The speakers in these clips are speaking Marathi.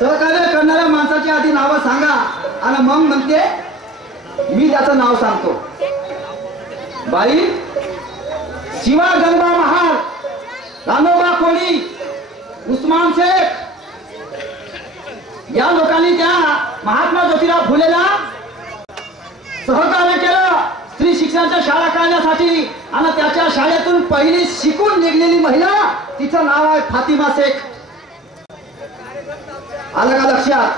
सहकार्य करणाऱ्या माणसाची आधी नावं सांगा आणि मग म्हणते मी त्याचं नाव सांगतो. बाई शिवा गंगा महार, रानोबा कोळी, उस्मान शेख या लोकांनी त्या महात्मा ज्योतिराव फुलेला सहकार्य केलं स्त्री शिक्षणाच्या शाळा काढण्यासाठी. आणि त्याच्या शाळेतून पहिली शिकून निघलेली महिला तिचं नाव आहे फातिमा शेख. आलं का लक्षात?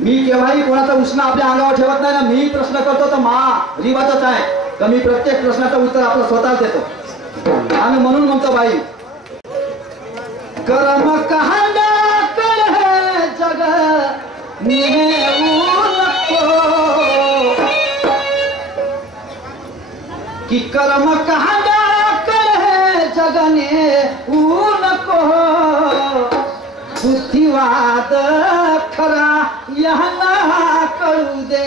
मी केव्हाही कोणाचा उष्ण आपल्या अंगावर ठेवत नाही ना. मी प्रश्न करतो तर रिवाजच आहे तर मी प्रत्येक प्रश्नाचं उत्तर आपलं स्वतःच देतो. आणि म्हणून म्हणतो बाई कर्म कहांडा कर है जग कि कर्म कहांडा कर है जगने नको बुद्धिवाद खरा यहाँ करू दे.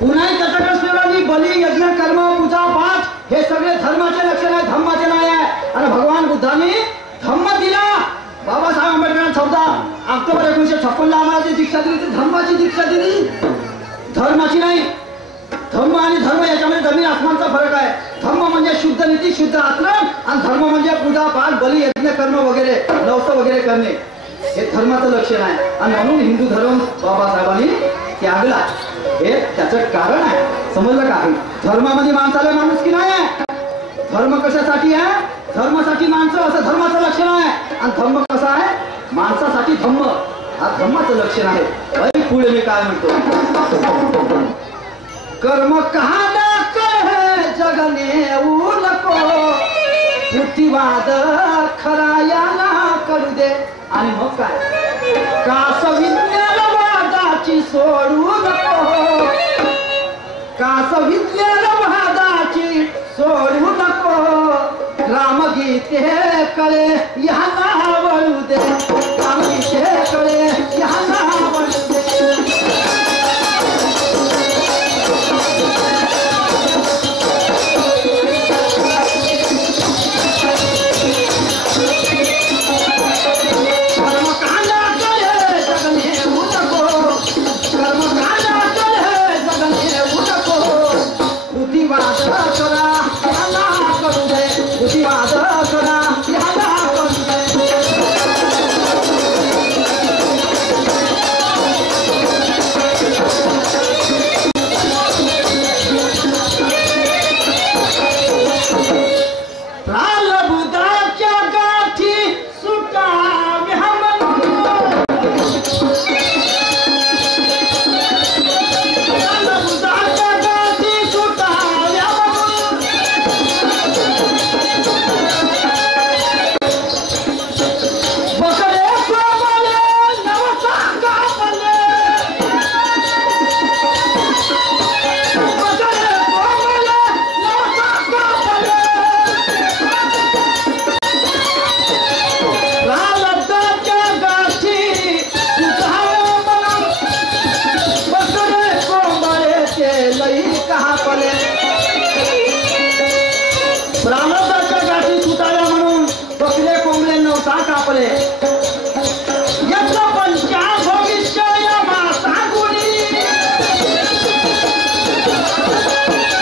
पुन्हा त्याच्याकडे सेवानी बली यज्ञ कर्म पूजा पाठ हे सगळे धर्माचे लक्षण आहे, धम्माचे नाही आहे. आणि भगवान बुद्धांनी धम्म दिला. बाबासाहेब आंबेडकरांनी 14 ऑक्टोबर 1956 ला आम्हाला जी दीक्षा दिली ती धम्माची दीक्षा दिली, धर्माची नाही. धम्म आणि धर्म याच्यामध्ये जमीन आसमानचा फरक आहे. धम्म म्हणजे शुद्ध नीती शुद्ध आचरण आणि धर्म म्हणजे पूजा पाठ बली यज्ञ कर्म वगैरे नवस वगैरे करणे हे धर्माचं लक्षण आहे. आणि म्हणून हिंदू धर्म बाबासाहेबांनी त्यागला. हे त्याचं कारण आहे. समजलं का? धर्मामध्ये माणसाला माणूस की नाही आहे. धर्म कशासाठी आहे? धर्मासाठी माणसं असं धर्माचं लक्षण आहे. आणि धर्म कसा आहे? माणसासाठी धम्म हा धर्माचं लक्षण आहे. पुढे मी काय म्हणतो? कर्म कहांडा कर है जगने नको बुद्धिवाद खरा याला करू दे. आणि मग काय? कास विज्ञान वादाची सोडू नको, कास विज्ञान वादाची सोडू नको. रामगीते कळे याला वळू दे, रामगीते कळे याला वळू दे. कापले याचं पंचांग भविष्य यामा सांगुनी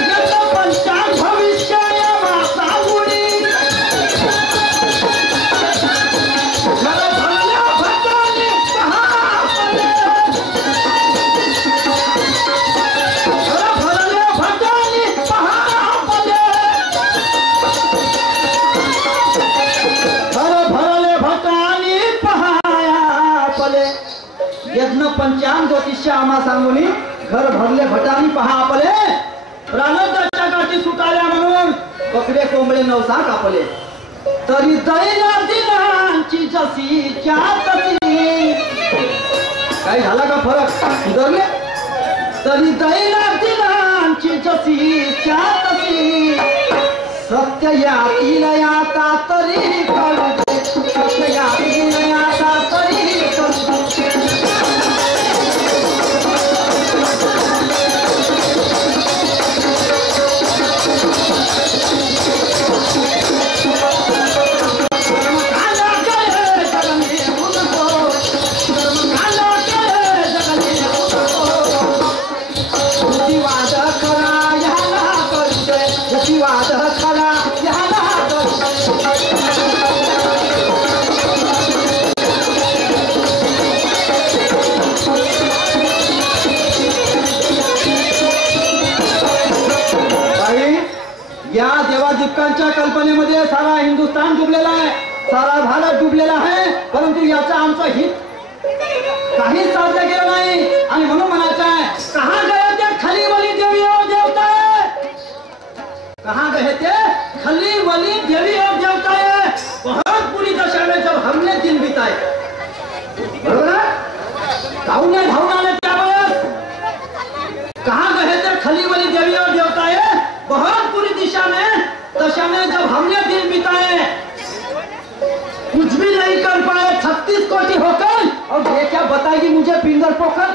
याचं पंचांग भविष्य यामा सांगुनी यज्ञ पंचांग ज्योतिष्य आम्हा सांगून घर भरले भटानी पहा आपले प्राणदाच्या गाठी सुटाल्या म्हणून बकडे कोंबडे नवसा कापले तरी दैना दिनांची जशी तशी काय झाला का फरक सुधारले तरी दैना दिनांची जशी तशी सत्य यातील याता तरी कळते सत्य यातील याता तरी या देवादीपकांच्या कल्पनेमध्ये सारा हिंदुस्थान डुबलेला आहे सारा भारत डुबलेला आहे परंतु याचा आमचं हित काहीच साध्य केलं नाही आणि म्हणून म्हणायचं आहे कहा गए ते खली वली देवी और देवता कहा गए ते खली वली देवी और देवता है बहुत बुरी दशा में जब हमने दिन बिताए बरोबर धावने धावने क्या बस कहा गए थे खली वली देवी और देवता है बहुत बुरी दिशा में दशा में जब हमने दिन बिताए कुछ भी नहीं कर पाए 36 कोटि होकर और ये क्या बताएगी मुझे पिंगर पोकर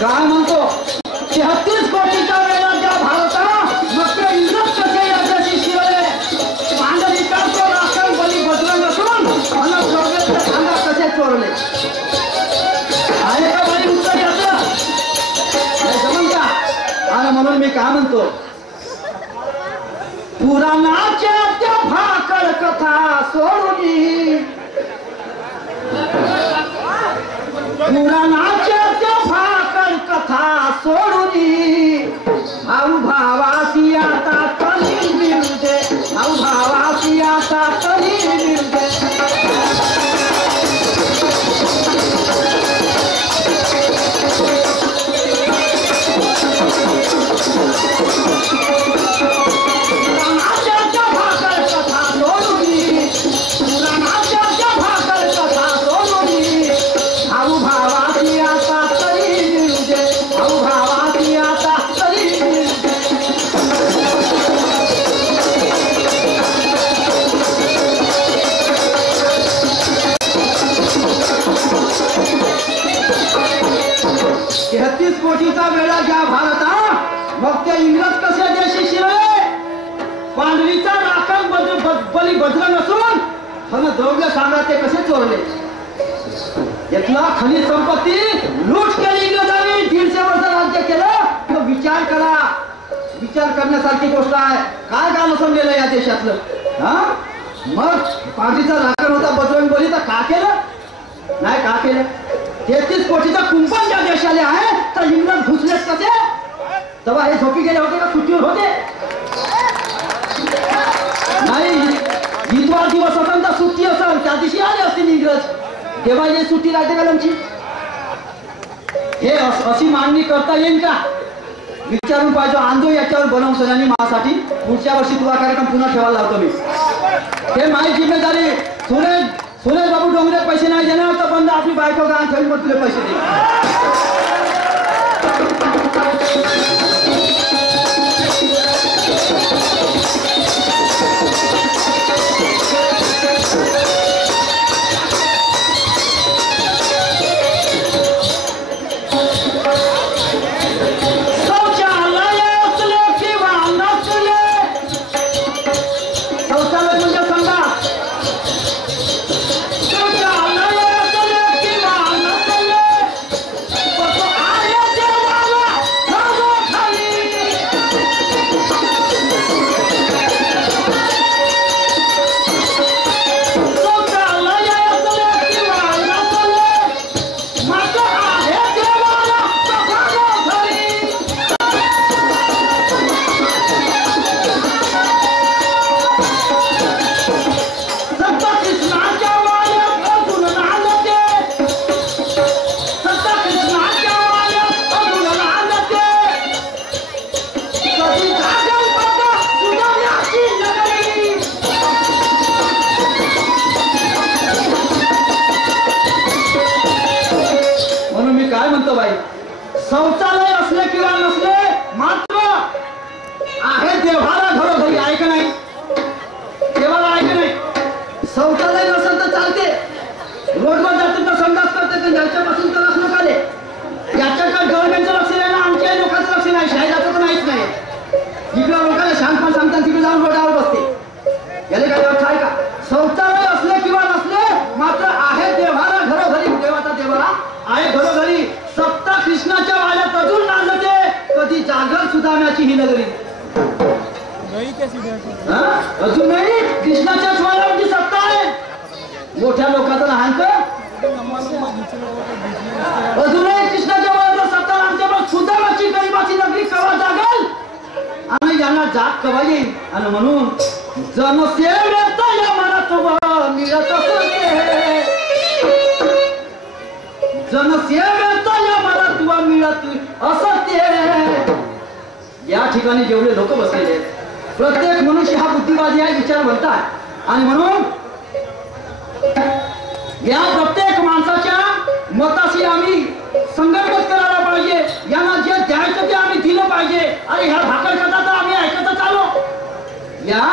काय म्हणतो 36 कोटीचा वेळा ज्या भारता मग इंद्रच कसे याच्याशी शिवले पांडवी करतो राखण बली बदलून असून मला स्वर्गाच्या खांदा कसे चोरले आहे का बाई उत्तर याचं जमन का आणि म्हणून मी काय म्हणतो पुराणाच्या त्या भाकड कथा सोडून पुराणाच्या त्या भाकड कथा सोडून भाऊ भावाची आता कली मिळते भाऊ भावाची आता कली मिळते भाऊ तब्बली बजरंग असून पण द्रव्य साम्राज्य कसे चोरले इथला खनिज संपत्ती लूट केली इंग्रजांनी 150 वर्ष राज्य केलं तो विचार करा विचार करण्यासारखी गोष्ट आहे काय काम समजलेलं या देशातलं हा मग पाठीचा राखण होता बजरंग बली तर का केलं नाही का केलं 33 कोटीचा कुंपण ज्या देशाले आहे तर इंग्रज घुसलेत कसे तेव्हा हे झोपी गेले होते का सुट्टीवर होते नाही इतवार दिवस असेल तर सुट्टी असेल त्या दिवशी आले असतील इंग्रज तेव्हा हे सुट्टी राज्यपालांची हे अशी मागणी करता येईल का विचारून पाहिजे आंदो याच्यावर बनवून सगळ्यांनी माझ्यासाठी पुढच्या वर्षी तुला कार्यक्रम पुन्हा ठेवायला लावतो मी हे माझी जिम्मेदारी सुरेश बाबू डोंगरे पैसे नाही देणार तर बंद आपली बायको गाण ठेवून मग तुला पैसे दे शौचालय असले किंवा नसले मात्र आहे देवाला घरोघरी आहे का नाही देवाला आहे का नाही शौचालय नसेल तर चालते रोडवर जाते तर संडास करते तर याच्यापासून तर लक्ष नका दे याच्याकडे गव्हर्नमेंटचं लक्ष नाही ना आमच्याही लोकांचं लक्ष नाही शाळेचं तर नाहीच नाही इकडं लोकांना शांतपण सांगतात तिकडे जाऊन रोडावर बसते याला काही अर्थ आहे का शौचालय असले किंवा नसले मात्र आहे देवाला घरोघरी देवाचा देवाला आहे घरोघरी सप्ता कृष्णाच्या वाड्यात अजून नांदते कधी जागर सुधारण्याची ही नगरी अजून नाही कृष्णाच्याच वाड्यावरची सत्ता आहे मोठ्या लोकांचं लहान अजूनही कृष्णाच्या वाड्यात सत्ता आमच्या सुधारण्याची गरिबाची नगरी कवा जागल आणि यांना जाग कवा येईल आणि म्हणून जनसेवेत या मनात मिळत असते जनसेवेत या मनात मिळत असते या ठिकाणी जेवढे लोक बसलेले प्रत्येक मनुष्य हा बुद्धिवादी आहे विचार म्हणतात आणि म्हणून या प्रत्येक माणसाच्या मताशी आम्ही संघर्ष करायला पाहिजे यांना जे द्यायचं ते आम्ही दिलं पाहिजे आणि ह्या भाकड कथा तर आम्ही ऐकतच आलो या